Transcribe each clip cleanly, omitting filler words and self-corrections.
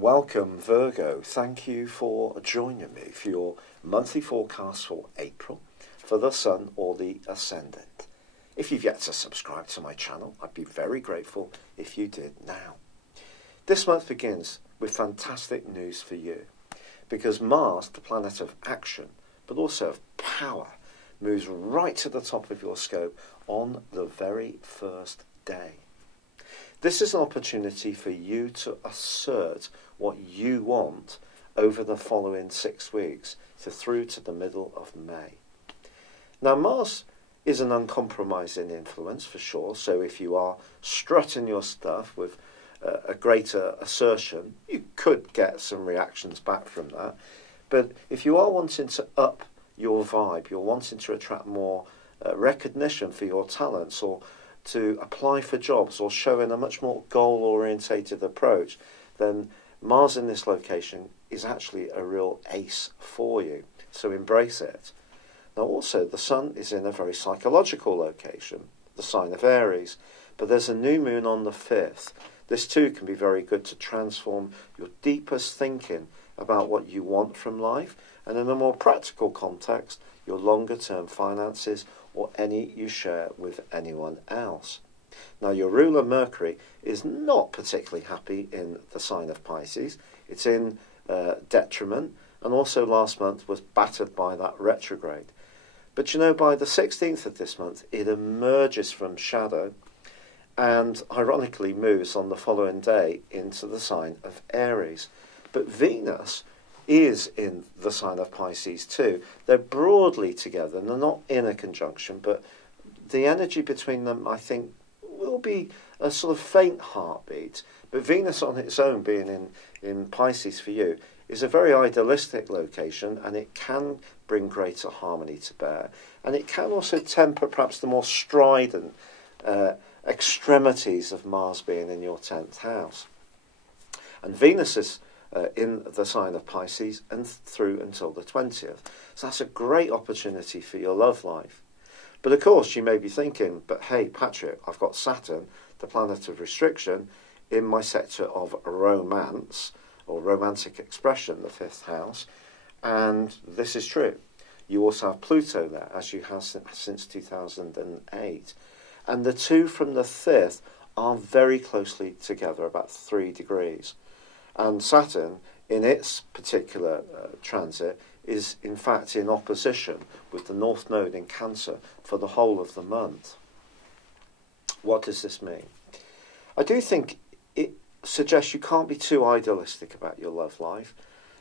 Welcome, Virgo. Thank you for joining me for your monthly forecast for April for the Sun or the Ascendant. If you've yet to subscribe to my channel, I'd be very grateful if you did now. This month begins with fantastic news for you because Mars, the planet of action, but also of power, moves right to the top of your scope on the very first day. This is an opportunity for you to assert what you want over the following 6 weeks, through to the middle of May. Now, Mars is an uncompromising influence for sure, so if you are strutting your stuff with a greater assertion, you could get some reactions back from that. But if you are wanting to up your vibe, you're wanting to attract more recognition for your talents, or to apply for jobs, or showing a much more goal-orientated approach, then Mars in this location is actually a real ace for you. So embrace it. Now also, the Sun is in a very psychological location, the sign of Aries, but there's a new moon on the 5th. This too can be very good to transform your deepest thinking about what you want from life, and in a more practical context, your longer-term finances or any you share with anyone else. Now, your ruler Mercury is not particularly happy in the sign of Pisces. It's in detriment, and also last month was battered by that retrograde. But you know, by the 16th of this month, it emerges from shadow and ironically moves on the following day into the sign of Aries. But Venus is in the sign of Pisces too. They're broadly together, and they're not in a conjunction, but the energy between them, I think, will be a sort of faint heartbeat. But Venus on its own, being in Pisces for you, is a very idealistic location, and it can bring greater harmony to bear. And it can also temper perhaps the more strident extremities of Mars being in your 10th house. And Venus is in the sign of Pisces and through until the 20th. So that's a great opportunity for your love life. But of course, you may be thinking, but hey, Patrick, I've got Saturn, the planet of restriction, in my sector of romance, or romantic expression, the 5th house, and this is true. You also have Pluto there, as you have since 2008. And the two from the 5th are very closely together, about 3 degrees. And Saturn, in its particular transit, is in fact in opposition with the North Node in Cancer for the whole of the month. What does this mean? I do think it suggests you can't be too idealistic about your love life.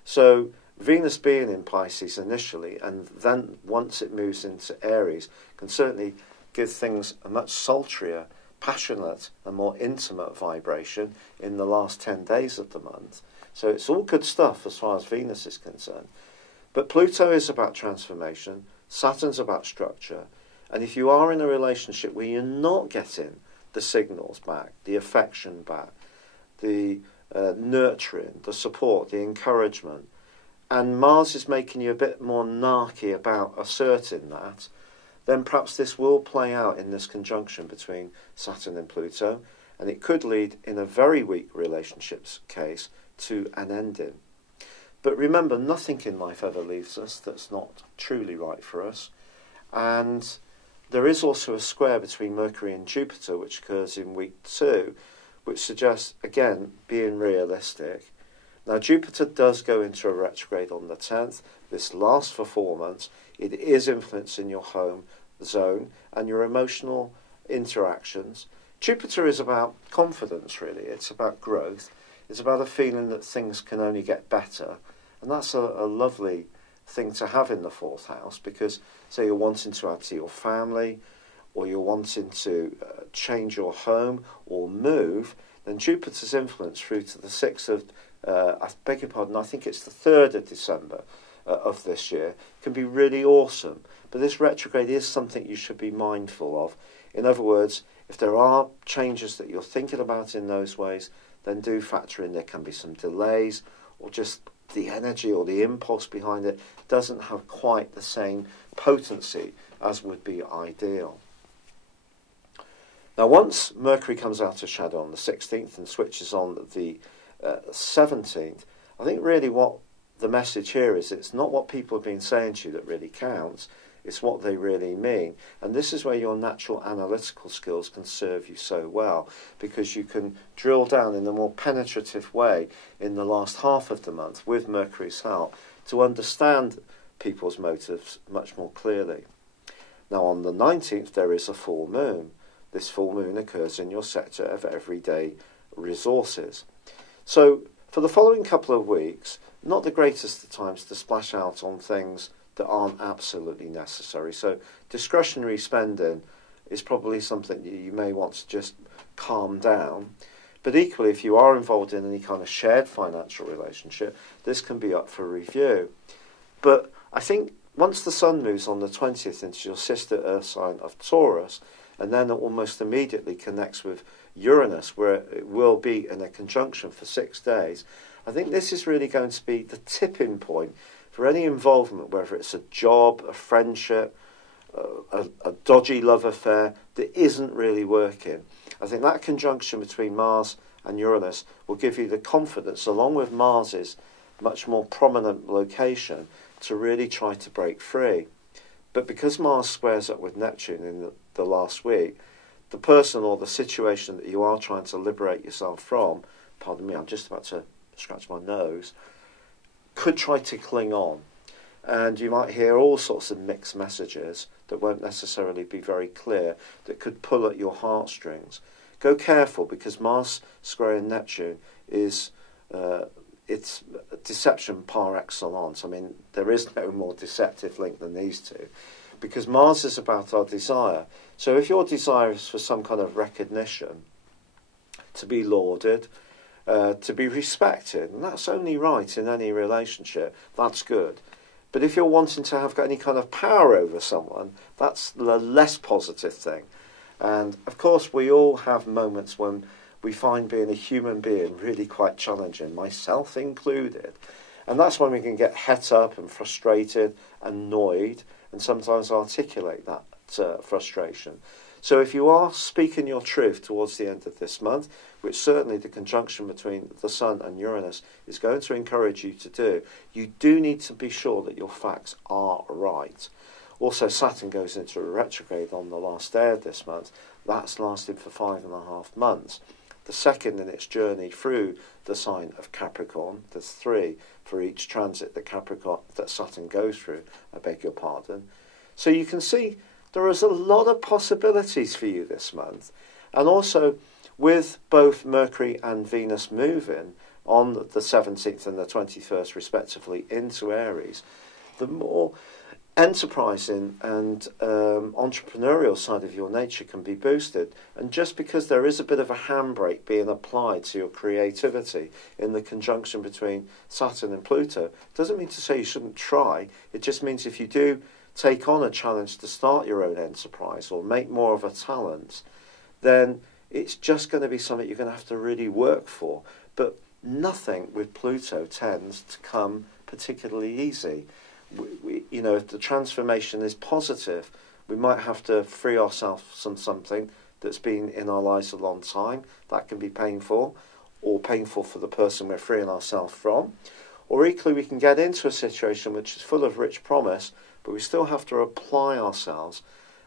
So Venus being in Pisces initially, and then once it moves into Aries, can certainly give things a much sultrier, passionate and more intimate vibration in the last 10 days of the month. So it's all good stuff as far as Venus is concerned. But Pluto is about transformation, Saturn's about structure, and if you are in a relationship where you're not getting the signals back, the affection back, the nurturing, the support, the encouragement, and Mars is making you a bit more narky about asserting that, then perhaps this will play out in this conjunction between Saturn and Pluto, and it could lead, in a very weak relationships case, to an ending. But remember, nothing in life ever leaves us that's not truly right for us. And there is also a square between Mercury and Jupiter, which occurs in week 2, which suggests, again, being realistic. Now, Jupiter does go into a retrograde on the 10th. This lasts for 4 months. It is influencing your home zone and your emotional interactions. Jupiter is about confidence, really. It's about growth. It's about a feeling that things can only get better. And that's a lovely thing to have in the 4th house, because, say, you're wanting to add to your family, or you're wanting to change your home or move, then Jupiter's influence through to the 6th of, I beg your pardon, I think it's the 3rd of December of this year, can be really awesome. But this retrograde is something you should be mindful of. In other words, if there are changes that you're thinking about in those ways, then do factor in there can be some delays, or just the energy or the impulse behind it doesn't have quite the same potency as would be ideal. Now, once Mercury comes out of shadow on the 16th and switches on the 17th, I think really what the message here is, it's not what people have been saying to you that really counts, it's what they really mean. And this is where your natural analytical skills can serve you so well, because you can drill down in a more penetrative way in the last half of the month with Mercury's help to understand people's motives much more clearly. Now on the 19th there is a full moon. This full moon occurs in your sector of everyday resources. So for the following couple of weeks, not the greatest of times to splash out on things that aren't absolutely necessary. So discretionary spending is probably something you may want to just calm down. But equally, if you are involved in any kind of shared financial relationship, this can be up for review. But I think once the Sun moves on the 20th into your sister Earth sign of Taurus, and then it almost immediately connects with Uranus, where it will be in a conjunction for 6 days, I think this is really going to be the tipping point for any involvement, whether it's a job, a friendship, a dodgy love affair that isn't really working. I think that conjunction between Mars and Uranus will give you the confidence, along with Mars's much more prominent location, to really try to break free. But because Mars squares up with Neptune in the last week, the person or the situation that you are trying to liberate yourself from, pardon me, I'm just about to scratch my nose, could try to cling on. And you might hear all sorts of mixed messages that won't necessarily be very clear, that could pull at your heartstrings. Go careful, because Mars squaring Neptune is it's deception par excellence. I mean, there is no more deceptive link than these two, because Mars is about our desire. So if your desire is for some kind of recognition, to be lauded, to be respected, and that's only right in any relationship, that's good. But if you're wanting to have any kind of power over someone, that's the less positive thing. And of course, we all have moments when we find being a human being really quite challenging, myself included. And that's when we can get het up and frustrated, annoyed, and sometimes articulate that frustration. So if you are speaking your truth towards the end of this month, which certainly the conjunction between the Sun and Uranus is going to encourage you to do, you do need to be sure that your facts are right. Also, Saturn goes into a retrograde on the last day of this month. That's lasted for 5.5 months. The second in its journey through the sign of Capricorn. There's 3 for each transit that Saturn goes through, I beg your pardon. So you can see there is a lot of possibilities for you this month. And also, with both Mercury and Venus moving on the 17th and the 21st respectively into Aries, the more enterprising and entrepreneurial side of your nature can be boosted. And just because there is a bit of a handbrake being applied to your creativity in the conjunction between Saturn and Pluto, doesn't mean to say you shouldn't try. It just means if you do take on a challenge to start your own enterprise or make more of a talent, then it's just going to be something you're going to have to really work for. But nothing with Pluto tends to come particularly easy. You know, if the transformation is positive, we might have to free ourselves from something that's been in our lives a long time. That can be painful, or painful for the person we're freeing ourselves from. Or equally, we can get into a situation which is full of rich promise, but we still have to apply ourselves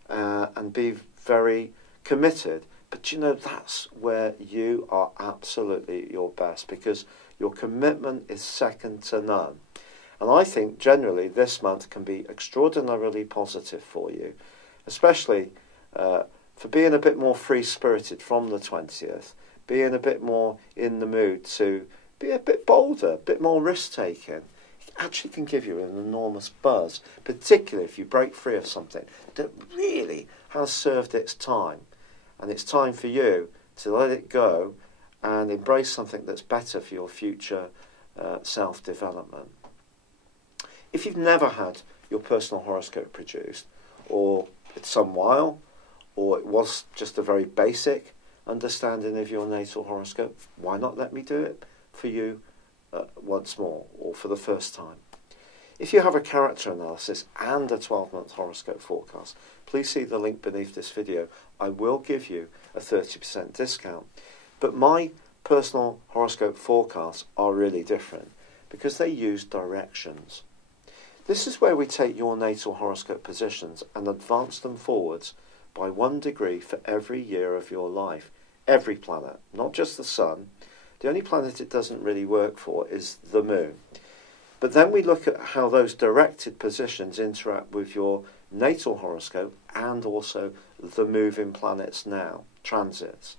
and be very committed. But you know, that's where you are absolutely your best, because your commitment is second to none. And I think generally this month can be extraordinarily positive for you, especially for being a bit more free-spirited from the 20th, being a bit more in the mood to be a bit bolder, a bit more risk-taking. It actually can give you an enormous buzz, particularly if you break free of something that really has served its time. And it's time for you to let it go and embrace something that's better for your future self-development. If you've never had your personal horoscope produced, or it's some while, or it was just a very basic understanding of your natal horoscope, why not let me do it for you once more, or for the first time? If you have a character analysis and a 12-month horoscope forecast, please see the link beneath this video. I will give you a 30% discount. But my personal horoscope forecasts are really different because they use directions. This is where we take your natal horoscope positions and advance them forwards by 1 degree for every year of your life. Every planet, not just the sun. The only planet it doesn't really work for is the moon. But then we look at how those directed positions interact with your natal horoscope and also the moving planets now, transits.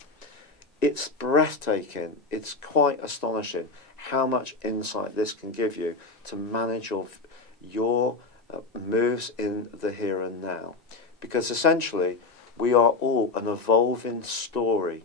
It's breathtaking. It's quite astonishing how much insight this can give you to manage your moves in the here and now. Because essentially, we are all an evolving story.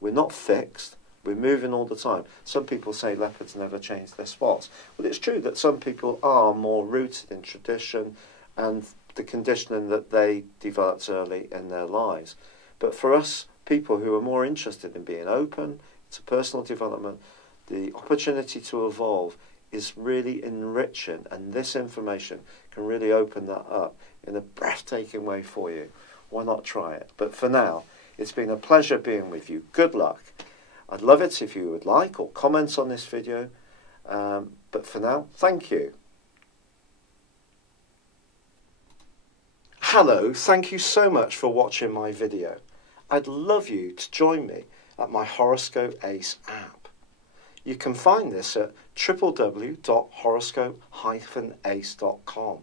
We're not fixed. We're moving all the time. Some people say leopards never change their spots. Well, it's true that some people are more rooted in tradition and the conditioning that they developed early in their lives. But for us, people who are more interested in being open to personal development, the opportunity to evolve is really enriching, and this information can really open that up in a breathtaking way for you. Why not try it? But for now, it's been a pleasure being with you. Good luck. I'd love it if you would like or comment on this video. But for now, thank you. Hello, thank you so much for watching my video. I'd love you to join me at my Horoscope Ace app. You can find this at www.horoscope-ace.com.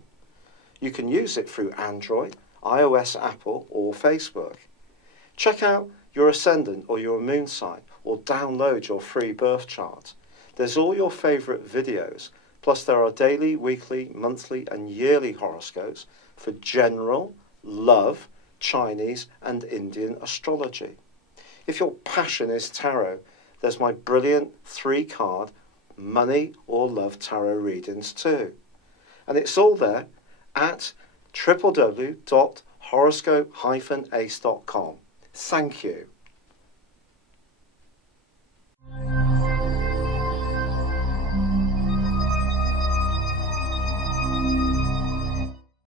You can use it through Android, iOS, Apple or Facebook. Check out your ascendant or your moon sign or download your free birth chart. There's all your favourite videos, plus there are daily, weekly, monthly and yearly horoscopes for general, love, Chinese and Indian astrology. If your passion is tarot, there's my brilliant 3-card money or love tarot readings too. And it's all there at www.horoscope-ace.com. Thank you.